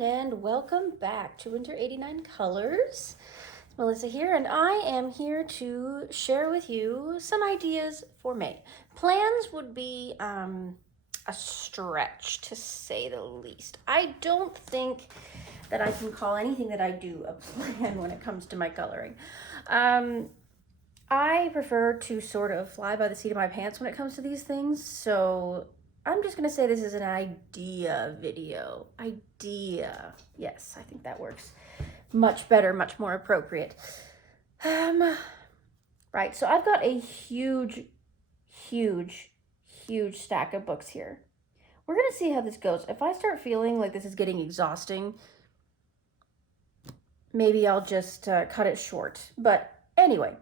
everyone, and welcome back to Winter 89 Colors. It's Melissa here, and I am here to share with you some ideas for May. Plans would be a stretch, to say the least. I don't think that I can call anything that I do a plan when it comes to my coloring. I prefer to sort of fly by the seat of my pants when it comes to these things, so I'm just gonna say this is an idea video. Idea. Yes, I think that works much better, much more appropriate. Right, so I've got a huge stack of books here. We're gonna see how this goes. If I start feeling like this is getting exhausting, maybe I'll just cut it short. But anyway,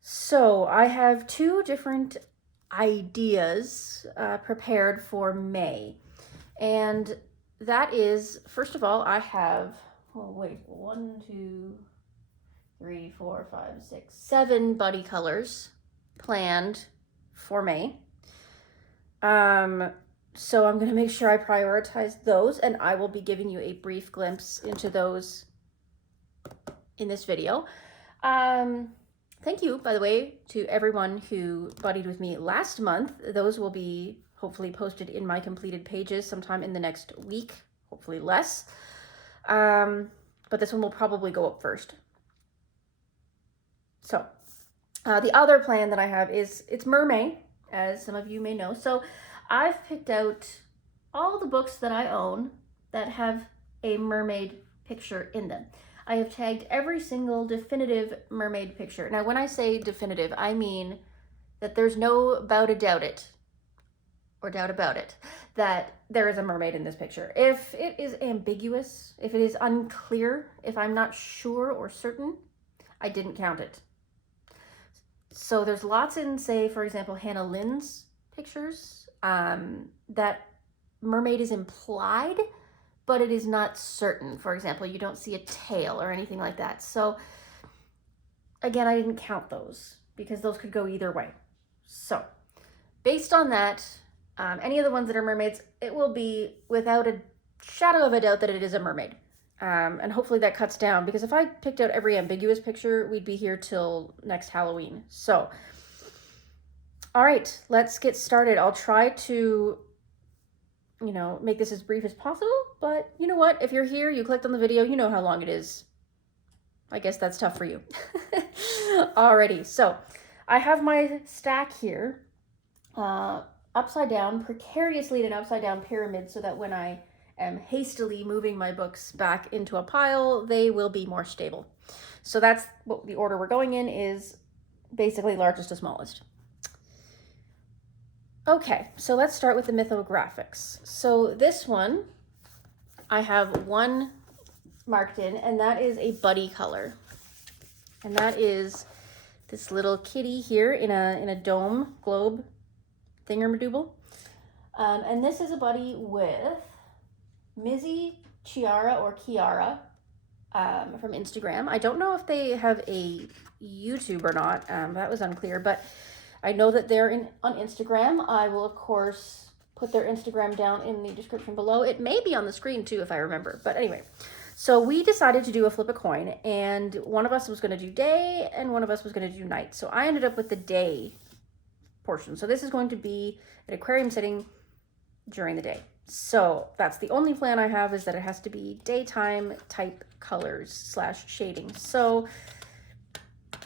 so I have two different ideas prepared for May. And that is, first of all, I have, 7 buddy colors planned for May. So I'm going to make sure I prioritize those, and I will be giving you a brief glimpse into those in this video. Thank you, by the way, to everyone who buddied with me last month. Those will be hopefully posted in my completed pages sometime in the next week, hopefully less. But this one will probably go up first. So the other plan that I have is, it's Mermay, as some of you may know. So I've picked out all the books that I own that have a mermaid picture in them. I have tagged every single definitive mermaid picture. Now, when I say definitive, I mean that there's no doubt about it, that there is a mermaid in this picture. If it is ambiguous, if it is unclear, if I'm not sure or certain, I didn't count it. So there's lots in, say, for example, Hannah Lynn's pictures, that mermaid is implied, but it is not certain. For example, you don't see a tail or anything like that. So again, I didn't count those because those could go either way. So based on that, any of the ones that are mermaids, it will be without a shadow of a doubt that it is a mermaid. And hopefully that cuts down, because if I picked out every ambiguous picture, we'd be here till next Halloween. So, all right, let's get started. I'll try to make this as brief as possible, but you know what? If you're here, you clicked on the video, you know how long it is. I guess that's tough for you. Alrighty, so I have my stack here, upside down, precariously in an upside down pyramid, so that when I am hastily moving my books back into a pile, they will be more stable. So that's what the order we're going in is, basically largest to smallest. Okay, so let's start with the mythographics. So this one, I have one marked in, and that is a buddy color. And that is this little kitty here in a dome, globe, thingamadooble. And this is a buddy with Mizzy, Chiara, or Kiara from Instagram. I don't know if they have a YouTube or not. That was unclear, but I know that they're on Instagram. I will, of course, put their Instagram down in the description below. It may be on the screen, too, if I remember. But anyway, so we decided to do a flip a coin, and one of us was going to do day, and one of us was going to do night. So I ended up with the day portion. So this is going to be an aquarium setting during the day. So that's the only plan I have, is that it has to be daytime type colors / shading. So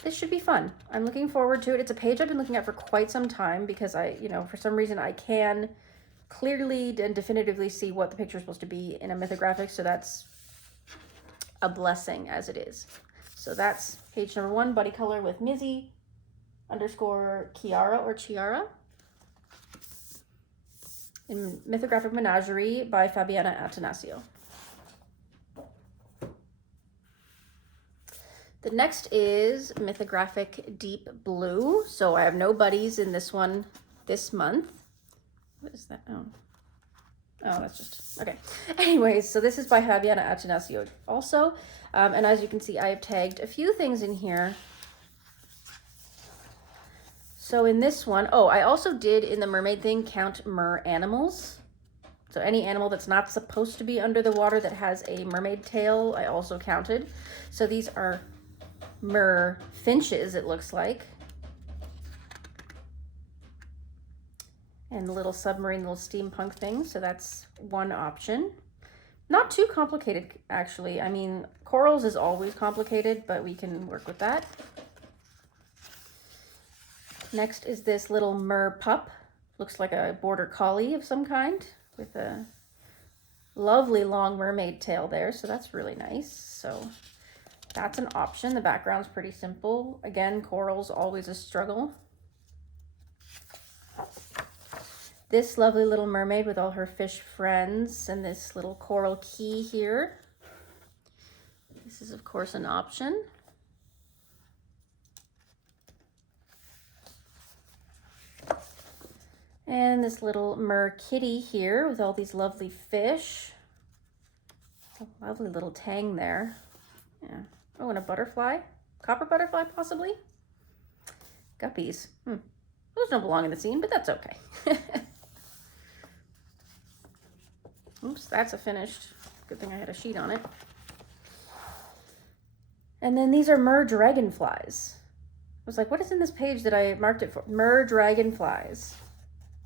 this should be fun. I'm looking forward to it. It's a page I've been looking at for quite some time, because for some reason I can clearly and definitively see what the picture is supposed to be in a mythographic. So that's a blessing as it is. So that's page number 1, buddy color with Mizzy _ Kiara or Chiara in Mythographic Menagerie by Fabiana Attanasio. The next is Mythographic Deep Blue. So I have no buddies in this one this month. What is that? Oh, that's just, okay. Anyways, so this is by Fabiana Attanasio also. And as you can see, I have tagged a few things in here. So in this one, I also did in the mermaid thing count mer animals. So any animal that's not supposed to be under the water that has a mermaid tail, I also counted. So these are mer finches, it looks like. And the little submarine, little steampunk things. So that's one option. Not too complicated, actually. I mean, corals is always complicated, but we can work with that. Next is this little mer pup. Looks like a border collie of some kind with a lovely long mermaid tail there. So that's really nice. So that's an option. The background's pretty simple. Again, coral's always a struggle. This lovely little mermaid with all her fish friends and this little coral key here. This is, of course, an option. And this little mer kitty here with all these lovely fish. A lovely little tang there. Yeah. Oh, and a butterfly. Copper butterfly, possibly? Guppies. Those don't belong in the scene, but that's okay. Oops, that's a finished. Good thing I had a sheet on it. And then these are mer dragonflies. I was like, what is in this page that I marked it for? Mer dragonflies.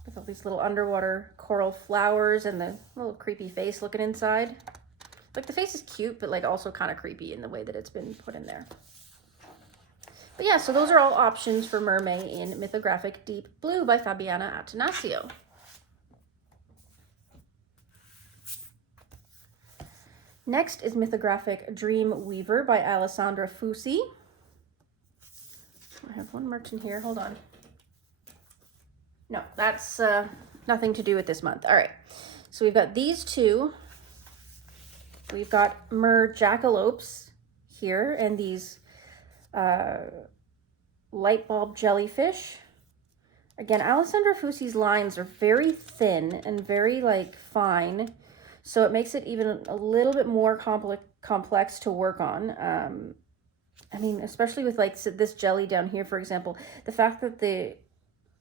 With all these little underwater coral flowers and the little creepy face looking inside. Like the face is cute, but like also kind of creepy in the way that it's been put in there. But yeah, so those are all options for Mermay in Mythographic Deep Blue by Fabiana Attanasio. Next is Mythographic Dream Weaver by Alessandra Fusi. I have one marked in here. Hold on. No, that's nothing to do with this month. All right. So we've got these two. We've got mer jackalopes here and these light bulb jellyfish. Again, Alessandra Fusi's lines are very thin and very like fine. So it makes it even a little bit more complex to work on. I mean, especially with like this jelly down here, for example, the fact that the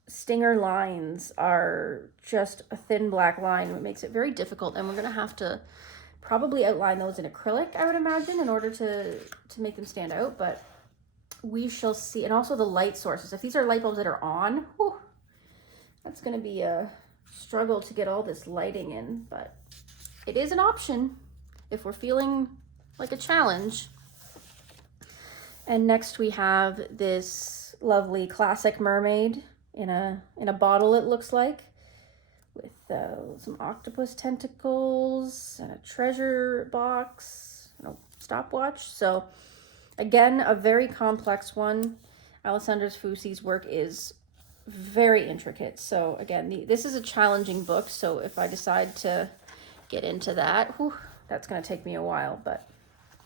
stinger lines are just a thin black line makes it very difficult. And we're going to have to probably outline those in acrylic, I would imagine, in order to make them stand out. But we shall see. And also the light sources. If these are light bulbs that are on, whew, that's going to be a struggle to get all this lighting in. But it is an option if we're feeling like a challenge. And next we have this lovely classic mermaid in a bottle, it looks like, with some octopus tentacles and a treasure box and a stopwatch. So again, a very complex one. Alessandra Fusi's work is very intricate. So again, this is a challenging book. So if I decide to get into that, whew, that's going to take me a while, but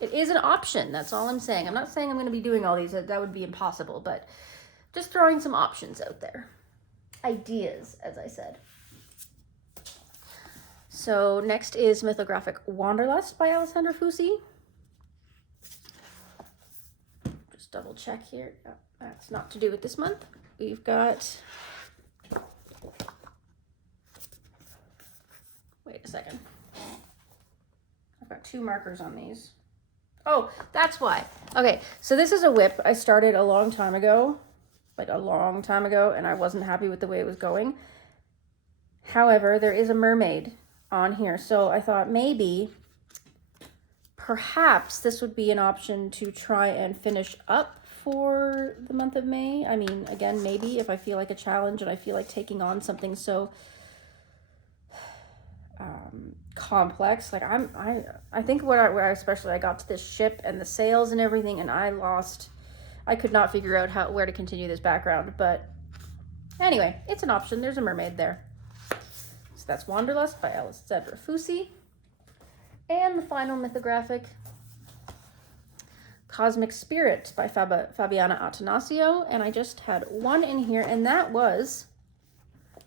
it is an option. That's all I'm saying. I'm not saying I'm going to be doing all these. That would be impossible, but just throwing some options out there. Ideas, as I said. So next is Mythographic Wanderlust by Alessandra Fusi. Just double check here. Oh, that's not to do with this month. We've got... Wait a second. I've got two markers on these. Oh, that's why. Okay, so this is a whip I started a long time ago, and I wasn't happy with the way it was going. However, there is a mermaid on here, so I thought maybe, perhaps this would be an option to try and finish up for the month of May. I mean, again, maybe if I feel like a challenge and I feel like taking on something so complex. Like I think where especially I got to this ship and the sails and everything, and I could not figure out where to continue this background. But anyway, it's an option. There's a mermaid there. So that's Wanderlust by Alessandra Fusi. And the final mythographic, Cosmic Spirit by Fabiana Attanasio. And I just had one in here, and that was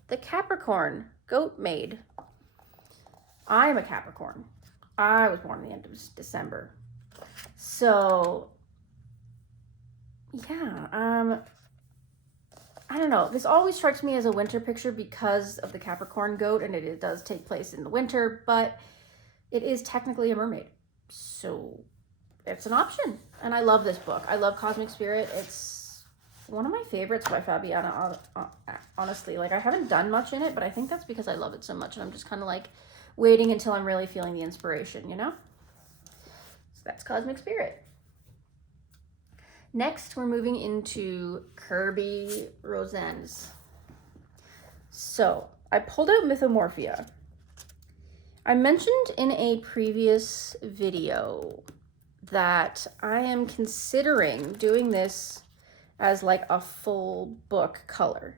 the Capricorn Goat Maid. I'm a Capricorn. I was born at the end of December. So, yeah, I don't know, this always strikes me as a winter picture because of the Capricorn goat, and it does take place in the winter, but it is technically a mermaid. So it's an option. And I love this book. I love Cosmic Spirit. It's one of my favorites by Fabiana, honestly. Like, I haven't done much in it, but I think that's because I love it so much, and I'm just kind of like waiting until I'm really feeling the inspiration, you know? So that's Cosmic Spirit. Next, we're moving into Kirby Roseanne's. So I pulled out Mythomorphia. I mentioned in a previous video that I am considering doing this as like a full book color.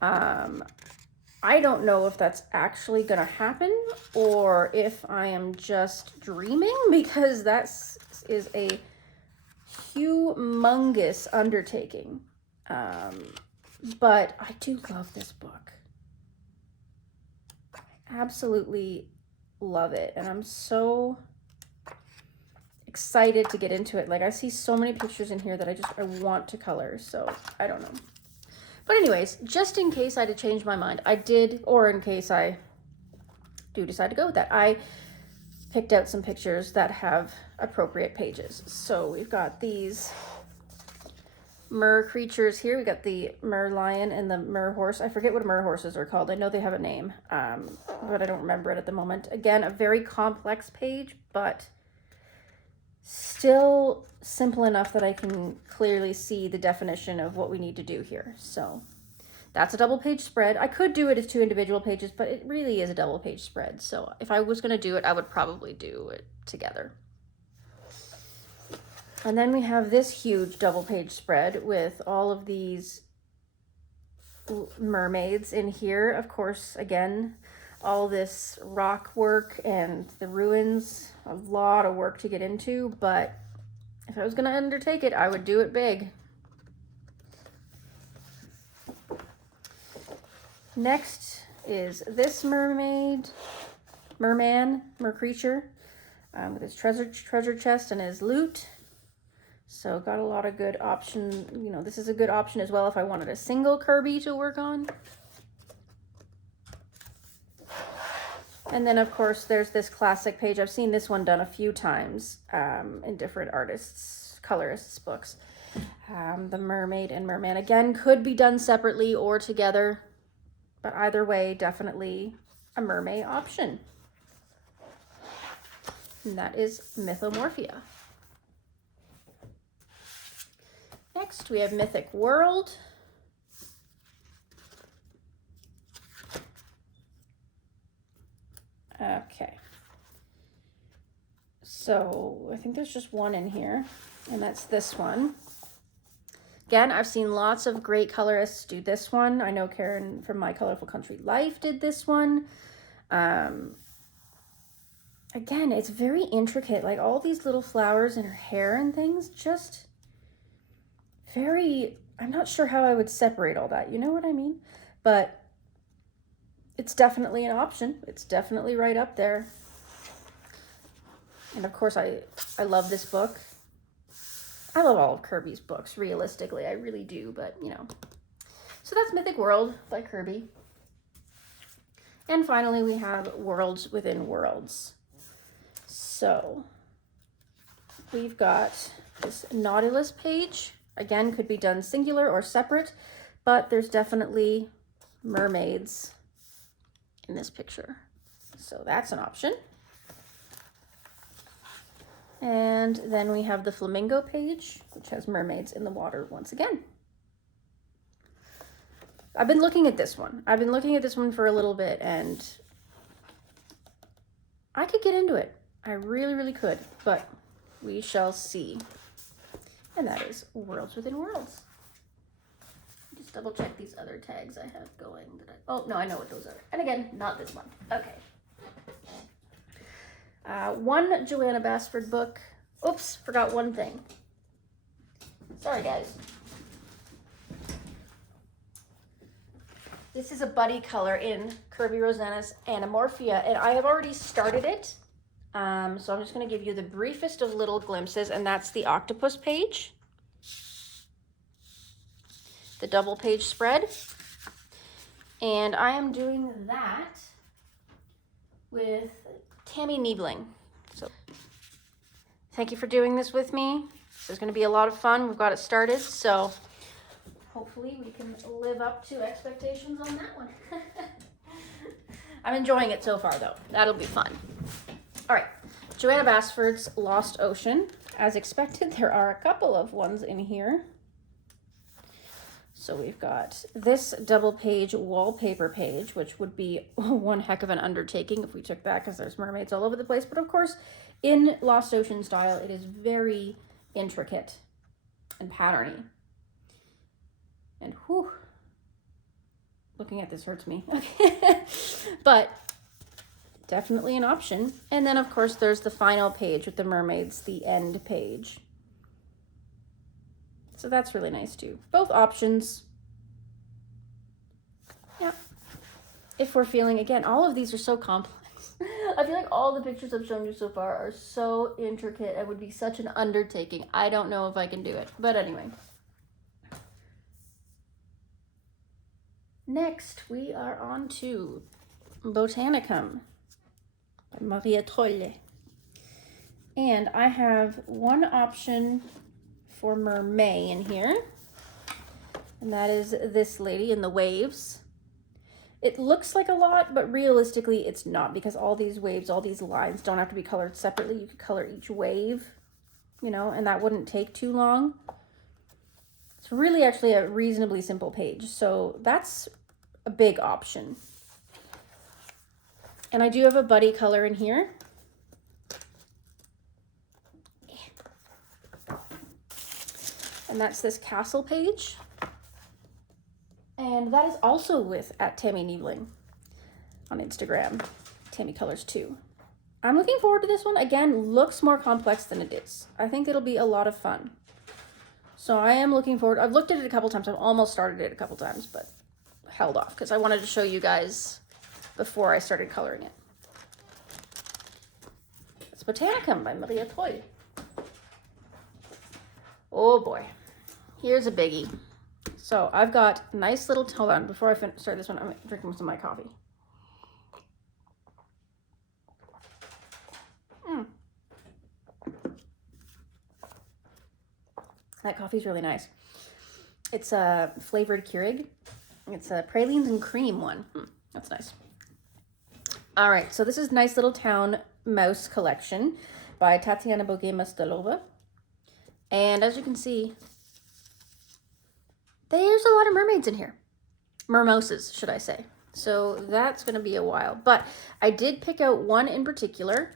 I don't know if that's actually gonna happen or if I am just dreaming, because that is a humongous undertaking. But I do love this book. I absolutely love it, and I'm so excited to get into it. Like, I see so many pictures in here that I want to color, so I don't know. But anyways, just in case I had to change my mind, I did, or in case I do decide to go with that, I picked out some pictures that have appropriate pages. So we've got these mer creatures here. We got the mer lion and the mer horse. I forget what mer horses are called. I know they have a name, but I don't remember it at the moment. Again, a very complex page, but still simple enough that I can clearly see the definition of what we need to do here. So that's a double page spread. I could do it as 2 individual pages, but it really is a double page spread. So if I was going to do it, I would probably do it together. And then we have this huge double page spread with all of these mermaids in here. Of course, again, all this rock work and the ruins, a lot of work to get into, but if I was going to undertake it, I would do it big. Next is this merman, mer creature, with his treasure chest and his loot. So got a lot of good option. You know, this is a good option as well if I wanted a single Kirby to work on. And then, of course, there's this classic page. I've seen this one done a few times in different artists, colorists' books. The mermaid and merman, again, could be done separately or together. But either way, definitely a mermaid option. And that is Mythomorphia. Next, we have Mythic World. Okay. So I think there's just one in here, and that's this one. Again, I've seen lots of great colorists do this one. I know Karen from My Colorful Country Life did this one. Again, it's very intricate, like all these little flowers in her hair and things, just very, I'm not sure how I would separate all that, you know what I mean? But it's definitely an option. It's definitely right up there. And of course, I love this book. I love all of Kirby's books, realistically. I really do, but you know. So that's Mythic World by Kirby. And finally, we have Worlds Within Worlds. So we've got this Nautilus page. Again, could be done singular or separate, but there's definitely mermaids in this picture. So that's an option. And then we have the Flamingo page, which has mermaids in the water once again. I've been looking at this one. I've been looking at this one for a little bit, and I could get into it. I really, really could, but we shall see. And that is Worlds Within Worlds. Just double check these other tags I have going. Oh, no, I know what those are. And again, not this month. Okay. One Joanna Basford book. Oops, forgot one thing. Sorry, guys. This is a buddy color in Kirby Roseanne's Anamorphia, and I have already started it. So I'm just going to give you the briefest of little glimpses, and that's the octopus page. the double page spread. And I am doing that with Tammy Niebling. So thank you for doing this with me. This is going to be a lot of fun. We've got it started, so hopefully we can live up to expectations on that one. I'm enjoying it so far, though. That'll be fun. All right, Joanna Basford's Lost Ocean. As expected, there are a couple of ones in here. So we've got this double page wallpaper page, which would be one heck of an undertaking if we took that, because there's mermaids all over the place. But of course, in Lost Ocean style, it is very intricate and patterny. And whew, looking at this hurts me. But definitely an option. And then of course there's the final page with the mermaids, the end page. So that's really nice too. Both options. Yeah. If we're feeling, again, all of these are so complex. I feel like all the pictures I've shown you so far are so intricate. It would be such an undertaking. I don't know if I can do it. But anyway. Next, we are on to Botanicum by Maria Trolle. And I have one option for Mermaid in here, and that is this lady in the waves. It looks like a lot, but realistically it's not, because all these waves, all these lines don't have to be colored separately. You could color each wave, you know, and that wouldn't take too long. It's really actually a reasonably simple page, so that's a big option. And I do have a buddy color in here. And that's this castle page. And that is also with @Tammy Niebling on Instagram. Tammy Colors 2. I'm looking forward to this one. Again, looks more complex than it is. I think it'll be a lot of fun. So I am looking forward. I've looked at it a couple times. I've almost started it a couple times, but held off because I wanted to show you guys before I started coloring it. It's Botanicum by Maria Trolle. Oh boy. Here's a biggie. So I've got nice little, hold on, before I start this one, I'm drinking some of my coffee. That coffee's really nice. It's a flavored Keurig. It's a pralines and cream one. That's nice. All right, so this is Nice Little Town Mouse Collection by Tatiana Bogema-Stalova. And as you can see, there's a lot of mermaids in here. Mermoses, should I say. So that's going to be a while. But I did pick out one in particular.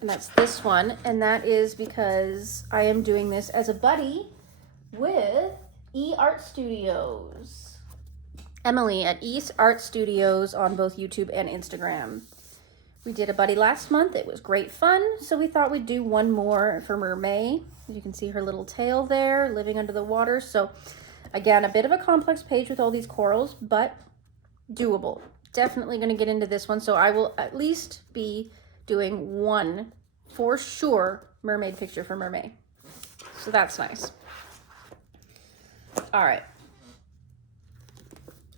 And that's this one. And that is because I am doing this as a buddy with eArt Studios. Emily at eArt Studios on both YouTube and Instagram. We did a buddy last month. It was great fun. So we thought we'd do one more for Mermaid. You can see her little tail there, living under the water. So again, a bit of a complex page with all these corals, but doable. Definitely going to get into this one. So I will at least be doing one, for sure, mermaid picture for Mermaid. So that's nice. All right.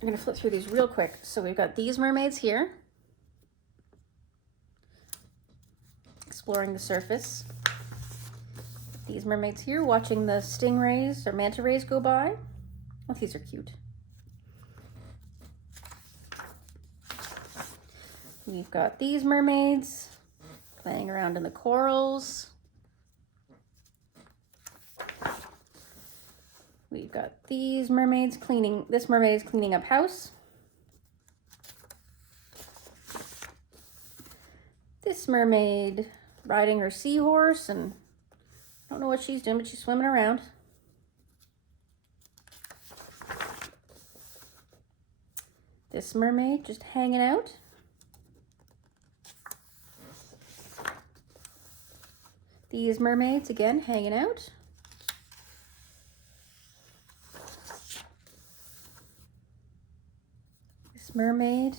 I'm going to flip through these real quick. So we've got these mermaids here. Exploring the surface. These mermaids here watching the stingrays or manta rays go by. Oh, these are cute. We've got these mermaids playing around in the corals. We've got these mermaids cleaning, this mermaid is cleaning up house. This mermaid riding her seahorse, and I don't know what she's doing, but she's swimming around. This mermaid just hanging out. These mermaids again hanging out. This mermaid.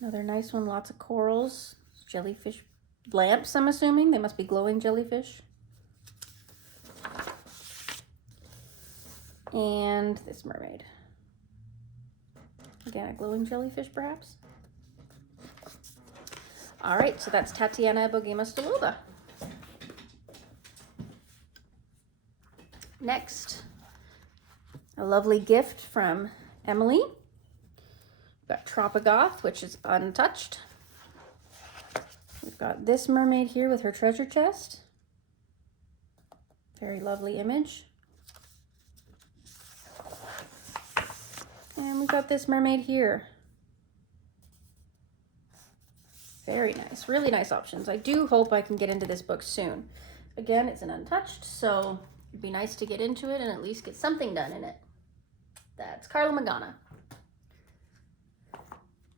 Another nice one, lots of corals, jellyfish lamps, I'm assuming. They must be glowing jellyfish. And this mermaid. Again, a glowing jellyfish, perhaps. All right, so that's Tatiana Bogema-Staloba. Next, a lovely gift from Emily. We've got Tropigoth, which is untouched. We've got this mermaid here with her treasure chest. Very lovely image. And we've got this mermaid here. Very nice, really nice options. I do hope I can get into this book soon. Again, it's an untouched, so it'd be nice to get into it and at least get something done in it. That's Carla Magana.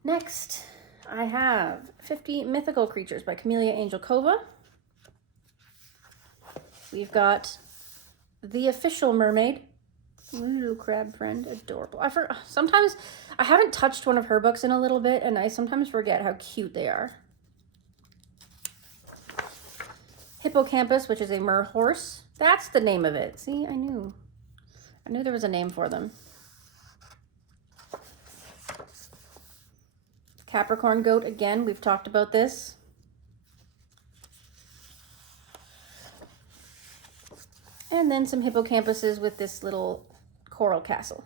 Next, I have 50 Mythical Creatures by Camelia Angelkova. We've got The Official Mermaid. Little crab friend, adorable. Sometimes I haven't touched one of her books in a little bit, and I sometimes forget how cute they are. Hippocampus, which is a mer horse. That's the name of it. See, I knew there was a name for them. Capricorn goat, again, we've talked about this. And then some hippocampuses with this little coral castle.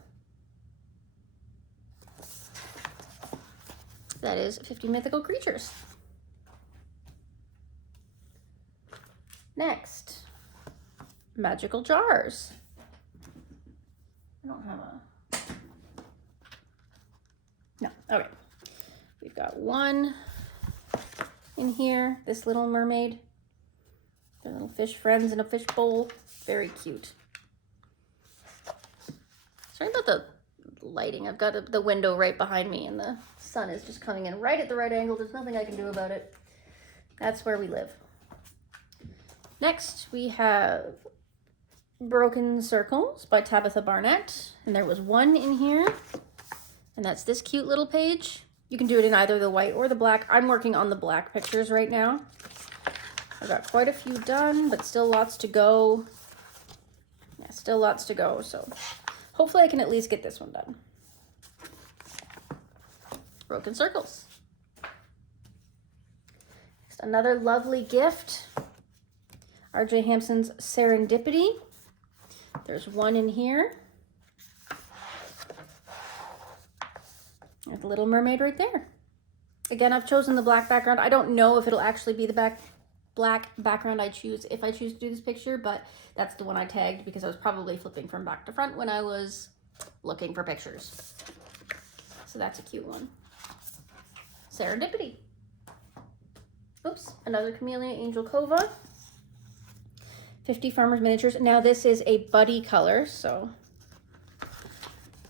That is 50 Mythical Creatures. Next, Magical Jars. I don't have a... No, okay. We've got one in here, this little mermaid. Their little fish friends in a fish bowl. Very cute. Sorry about the lighting. I've got the window right behind me and the sun is just coming in right at the right angle. There's nothing I can do about it. That's where we live. Next, we have Broken Circles by Tabitha Barnett. And there was one in here. And that's this cute little page. You can do it in either the white or the black. I'm working on the black pictures right now. I've got quite a few done, but still lots to go. Yeah, still lots to go, so hopefully I can at least get this one done. Broken Circles. Next, another lovely gift. R.J. Hampson's Serendipity. There's one in here. There's the Little Mermaid right there. Again, I've chosen the black background. I don't know if it'll actually be the black background I choose if I choose to do this picture, but that's the one I tagged because I was probably flipping from back to front when I was looking for pictures. So that's a cute one. Serendipity. Oops, another Camelia Angelkova. 50 Farmers Miniatures. Now this is a buddy color, so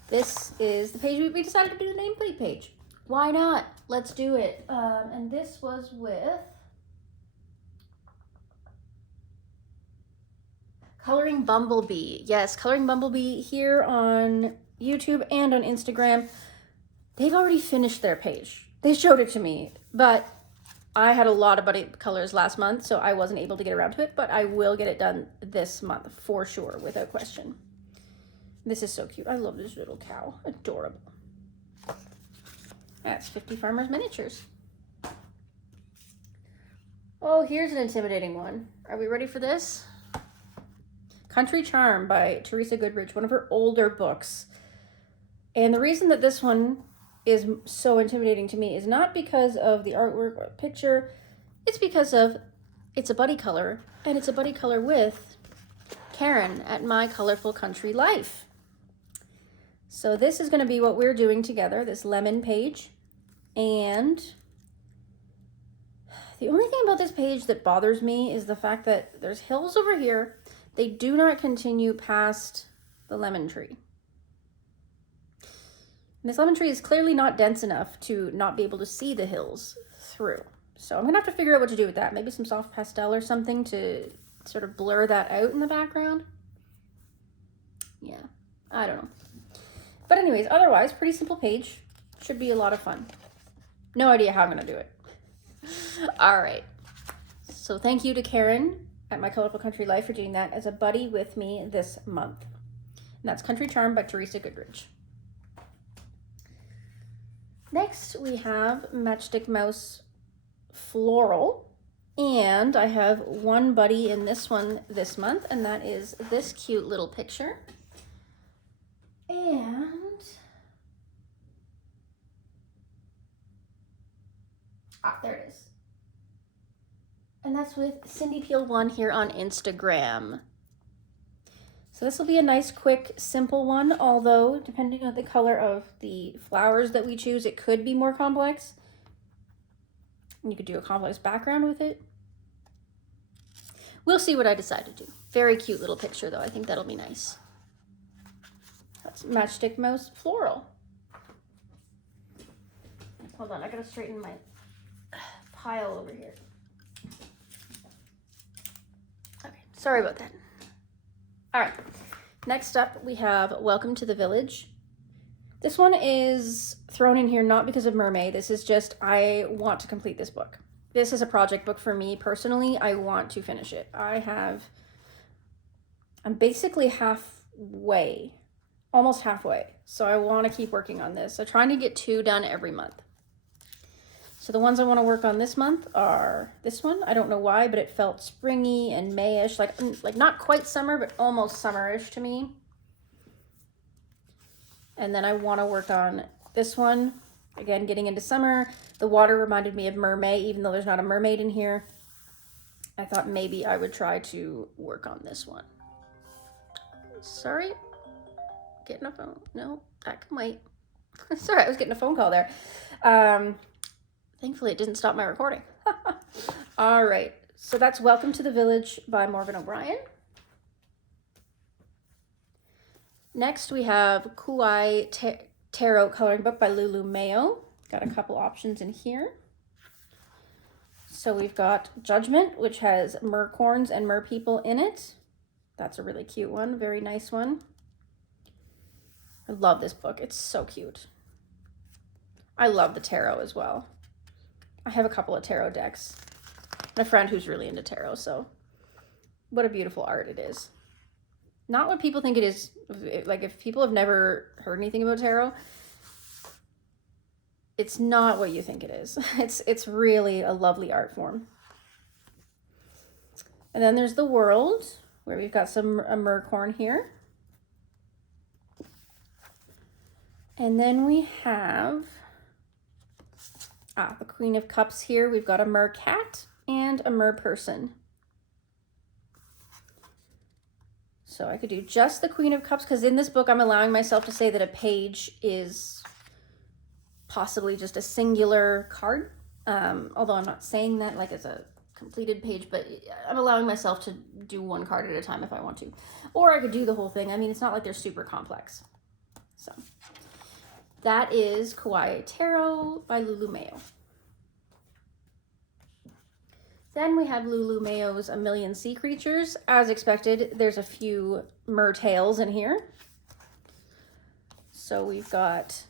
this is the page we decided to do the nameplate page. Why not? Let's do it. And this was with Coloring Bumblebee. Yes, Coloring Bumblebee here on YouTube and on Instagram. They've already finished their page. They showed it to me, but I had a lot of buddy colors last month, so I wasn't able to get around to it, but I will get it done this month for sure, without question. This is so cute. I love this little cow. Adorable. That's 50 Farmers Miniatures. Oh, here's an intimidating one. Are we ready for this? Country Charm by Teresa Goodrich, one of her older books. And the reason that this one is so intimidating to me is not because of the artwork or picture. It's because of it's a buddy color, and it's a buddy color with Karen at My Colorful Country Life. So this is going to be what we're doing together, this lemon page. And the only thing about this page that bothers me is the fact that there's hills over here. They do not continue past the lemon tree. And this lemon tree is clearly not dense enough to not be able to see the hills through. So I'm gonna have to figure out what to do with that. Maybe some soft pastel or something to sort of blur that out in the background. Yeah, I don't know. But anyways, otherwise, pretty simple page. Should be a lot of fun. No idea how I'm gonna do it. All right. So thank you to Karen at My Colorful Country Life for doing that as a buddy with me this month. And that's Country Charm by Teresa Goodrich. Next, we have Matchstick Mouse Floral. And I have one buddy in this one this month, and that is this cute little picture. And there it is. And that's with Cindy Peel 1 here on Instagram. So this will be a nice, quick, simple one, although depending on the color of the flowers that we choose, it could be more complex. And you could do a complex background with it. We'll see what I decide to do. Very cute little picture though. I think that'll be nice. That's Matchstick Mouse Floral. Hold on, I gotta straighten my pile over here. Okay, sorry about that. All right, next up we have Welcome to the Village. This one is thrown in here not because of Mermaid. This is just, I want to complete this book. This is a project book for me personally. I want to finish it. I'm basically halfway, almost halfway. So I want to keep working on this. I'm trying to get 2 done every month. So the ones I want to work on this month are this one. I don't know why, but it felt springy and May-ish, like not quite summer, but almost summer-ish to me. And then I want to work on this one. Again, getting into summer. The water reminded me of mermaid, even though there's not a mermaid in here. I thought maybe I would try to work on this one. Sorry. Getting a phone. No, that can wait. Sorry, I was getting a phone call there. Thankfully, it didn't stop my recording. All right, so that's Welcome to the Village by Morgan O'Brien. Next, we have Kuai Tarot Coloring Book by Lulu Mayo. Got a couple options in here. So we've got Judgment, which has mercorns and merpeople in it. That's a really cute one, very nice one. I love this book, it's so cute. I love the tarot as well. I have a couple of tarot decks. My friend who's really into tarot, so what a beautiful art it is. Not what people think it is. Like, if people have never heard anything about tarot, it's not what you think it is. It's really a lovely art form. And then there's The World, where we've got a mercorn here. And then we have the Queen of Cups here. We've got a mercat and a merperson. So I could do just the Queen of Cups, because in this book I'm allowing myself to say that a page is possibly just a singular card. Although I'm not saying that like as a completed page, but I'm allowing myself to do one card at a time if I want to. Or I could do the whole thing. I mean, it's not like they're super complex. So that is Kuai Tarot by Lulu Mayo. Then we have Lulu Mayo's A Million Sea Creatures. As expected, there's a few mertails in here. So we've got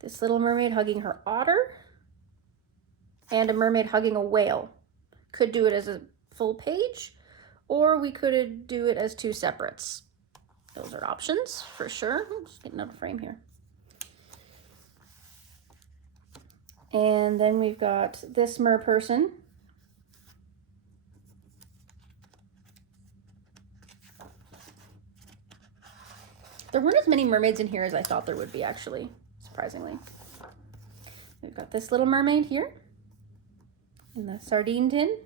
this little mermaid hugging her otter and a mermaid hugging a whale. Could do it as a full page, or we could do it as 2 separates. Those are options for sure. I'm just getting out of frame here. And then we've got this merperson. There weren't as many mermaids in here as I thought there would be, actually, surprisingly. We've got this little mermaid here in the sardine tin.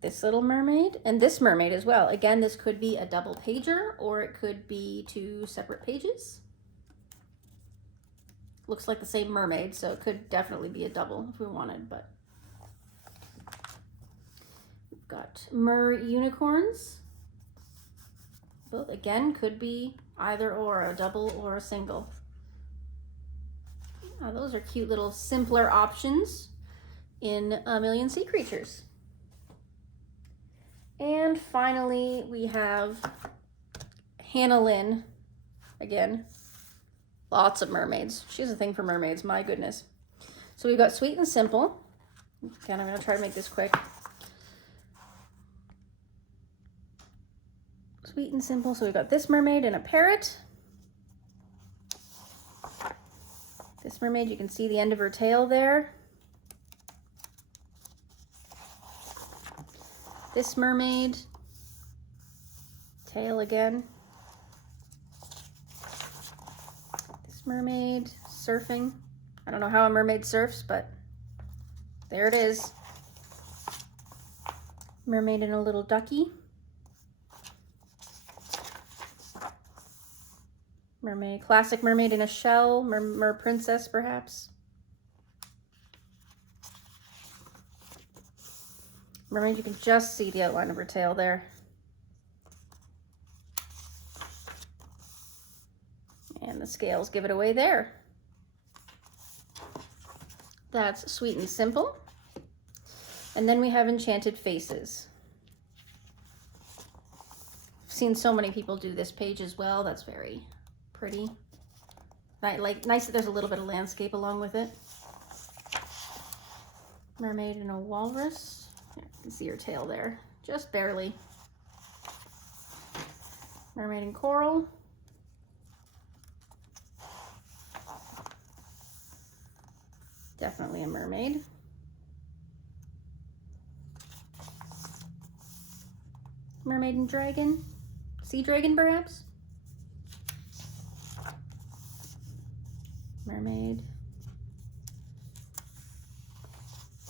This little mermaid, and this mermaid as well. Again, this could be a double pager, or it could be 2 separate pages. Looks like the same mermaid, so it could definitely be a double if we wanted, but. We've got mer unicorns. Both, again, could be either or, a double or a single. Those are cute little simpler options in A Million Sea Creatures. And finally, we have Hannah Lynn. Again, Lots of mermaids. She has a thing for mermaids, my goodness. So we've got Sweet and Simple. Again, I'm going to try to make this quick. Sweet and Simple. So we've got this mermaid and a parrot. This mermaid, you can see the end of her tail there. This mermaid, tail again. This mermaid surfing. I don't know how a mermaid surfs, but there it is. Mermaid and a little ducky. Mermaid, classic mermaid in a shell, mer princess perhaps. Mermaid, you can just see the outline of her tail there. And the scales give it away there. That's Sweet and Simple. And then we have Enchanted Faces. I've seen so many people do this page as well. That's very pretty. Nice that there's a little bit of landscape along with it. Mermaid and a walrus. Yeah, you can see her tail there, just barely. Mermaid and coral. Definitely a mermaid. Mermaid and dragon. Sea dragon perhaps? Mermaid.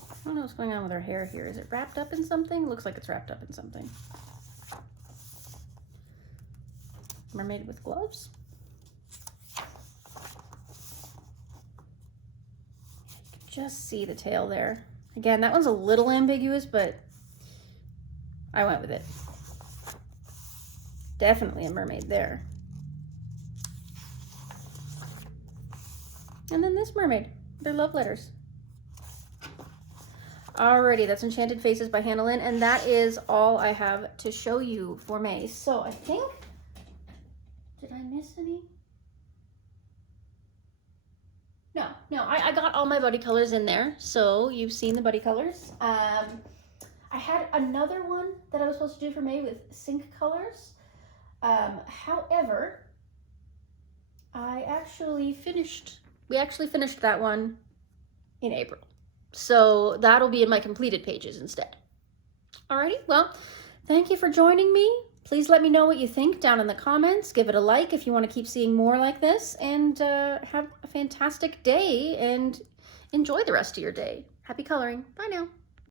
I don't know what's going on with her hair here. Is it wrapped up in something? Looks like it's wrapped up in something. Mermaid with gloves. You can just see the tail there. Again, that one's a little ambiguous, but I went with it. Definitely a mermaid there. And then this mermaid, they're love letters. Alrighty, that's Enchanted Faces by Hannah Lynn, and that is all I have to show you for May. So I think, did I miss any? No, I got all my buddy colors in there, so you've seen the buddy colors. I had another one that I was supposed to do for May with sync colors. However, we actually finished that one in April. So that'll be in my completed pages instead. Alrighty, well, thank you for joining me. Please let me know what you think down in the comments. Give it a like if you want to keep seeing more like this, and have a fantastic day and enjoy the rest of your day. Happy coloring. Bye now.